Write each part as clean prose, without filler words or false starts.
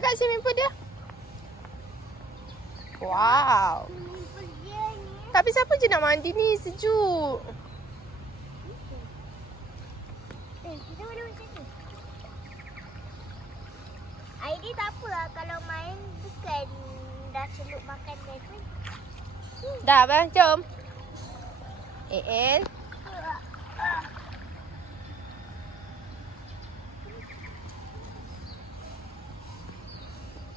Lihat kat swimming pool dia. Wow. Tapi siapa je nak mandi ni? Sejuk. Kita boleh macam ni. Idea tak apa lah kalau main bukan dah celup makan dia tu. Dah apa? Jom. En.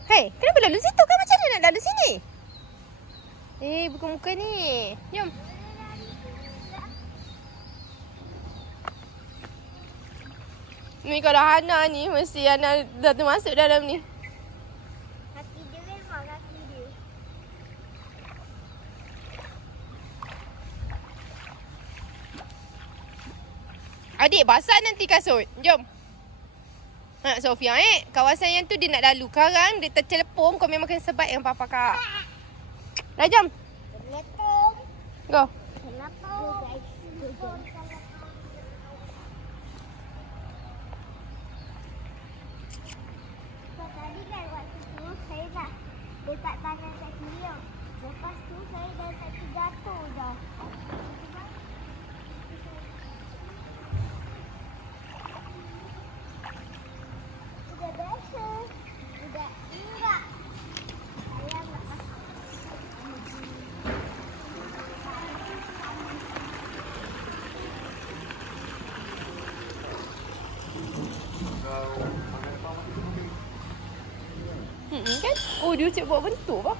Hei, kenapa lalu situ kan? Macam mana nak lalu sini? Buka muka ni. Jom. Ni kalau Hana ni, mesti Hana dah termasuk dalam ni. Kaki dia memang kaki dia. Adik, basah nanti kasut. Jom. Sofia, kawasan yang tu dia nak lalu. Sekarang dia tercelepung. Kau memang kena sebat dengan papa kak. Dah, jom. Terletung. Go. Terletung. Tadi kan waktu tu saya nak letak tangan kat sini tau. Lepas tu saya dah tak terjatuh dah. Sudah biasa. Sudah enggak. Saya nak pasang. Kan? Oh, dia cik buat bentuk apa?